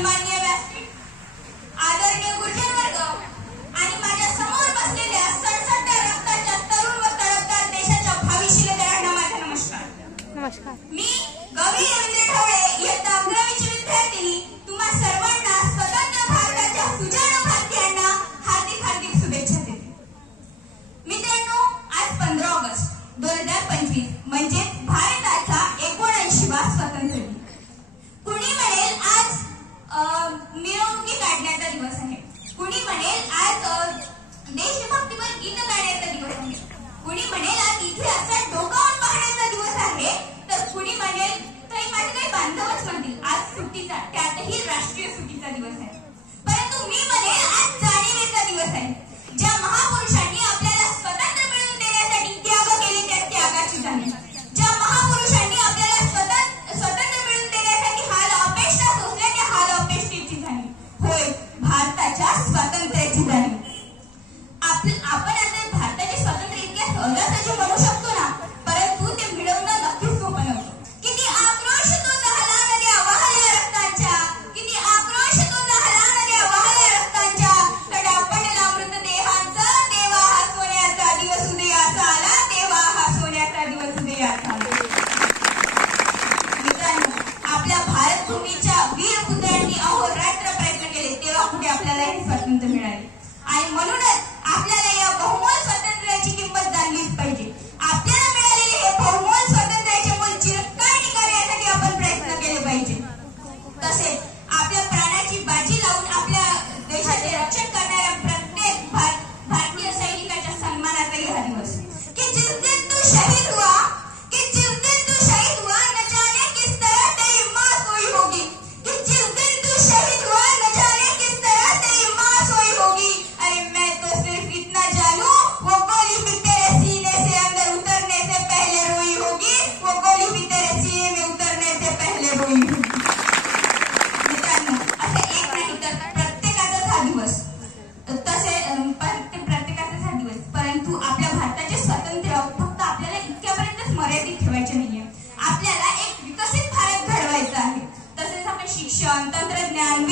सन्माननीय व्यासपीठ, आदरणीय गुरुजन वर्ग आणि माझ्या समोर बसलेल्या सडसडत्या रक्ताच्या तरुण व तडफदार देशाच्या भावी शिलेदारांना माझा नमस्कार. नमस्कार. मी गौरी रवींद्र ढवळे इयत्ता 11वीची विद्यार्थिनी तुम्हा सर्वांना स्वतंत्र भारताच्या सुजाण भारतीयांना हार्दिक हार्दिक शुभेच्छा देते. मित्रांनो, आज 15 ऑगस्ट 2025 म्हणजे भारताचा 79वा स्वातंत्र्य दिन. कुणी म्हणेल आज मिरवणुकी काढण्याचा दिवस आहे, कुणी म्हणेल आज देशभक्तीपर गीत गाण्याचा दिवस आहे, कुणी म्हणेल आज इतिहासात डोकावून पाहण्याचा दिवस आहे, तर कुणी म्हणेल काही माझे काही बांधवच म्हणतील आज सुट्टीचा, त्यातही राष्ट्रीय सुट्टीचा दिवस आहे. परंतु मी म्हणेल आज जाणीवेचा दिवस आहे. ज्या महापुरुषांनी आपल्याला स्वातंत्र्य मिळवून देण्यासाठी त्याग केले त्या त्यागाची जाणीव, ज्या महापुरुषांनी आपल्याला स्वातंत्र्य मिळवून देण्यासाठी हाल अपेष्टा सोसल्या त्या हाल अपेष्टेची जाणीव, होय भारताच्या स्वातंत्र्याची जाणीव. आपण आता भारताचे स्वातंत्र्य इतक्या सहजासहजी म्हणू शकतो ना, परंतु ते मिळवणं नक्कीच सोपं नव्हतं. किती आक्रोश तो झाला नद्या वाहल्या रक्तांच्या, किती आक्रोश तो झाला नद्या वाहल्या रक्तांच्या, तडा पडला मृतदेहांचा, देवा हा सोन्याचा दिवस उदयाचा आला, देवा हा सोन्याचा दिवस उदयाचा आला. मित्रांनो, आपल्या भारत भूमीच्या वीर पुत्रांनी अहोरात्र प्रयत्न केले तेव्हा कुठे आपल्याला हे स्वातंत्र्य मिळाले. आणि म्हणूनच आपल्याला या बहुमोल स्वातंत्र्याची किंमत जाणलीच पाहिजे. आपल्याला मिळालेले हे बहुमोल स्वातंत्र्याचे मोल चिरकाल करण्यासाठी आपण प्रयत्न केले पाहिजे. तसेच आपल्या प्राणाची बाजी लावून आपल्या देशाचे रक्षण करणाऱ्या प्रत्येक भारतीय सैनिकाच्या सन्मानाचाही हा दिवस. कि जिस दिन तू शहीद हुआ, कि जिस दिन तू शहीद हुआ, न जाने किस तरह तेरी माँ सोई होगी, कि जिस दिन तू शहीद हुआ, न जाने किस तरह तेरी माँ सोई होगी. अरे मैं तो सिर्फ इतना जानू, वो गोली भी तेरे सीने से अंदर उतरने से पहले रोई होगी, वो गोली भी तेरे सीने में उतरने से पहले रोई होगी. मित्रांनो, असं एक नाही तर प्रत्येकाचाच हा दिवस, तसे प्रत्येकाचाच हा दिवस. परंतु आपल्या भारताचे स्वातंत्र्य फक्त आपल्याला इतक्यापर्यंतच मर्यादित ठेवायचे नाहीये. आपल्याला एक विकसित भारत घडवायचा आहे. तसेच आपण शिक्षण, तंत्रज्ञान,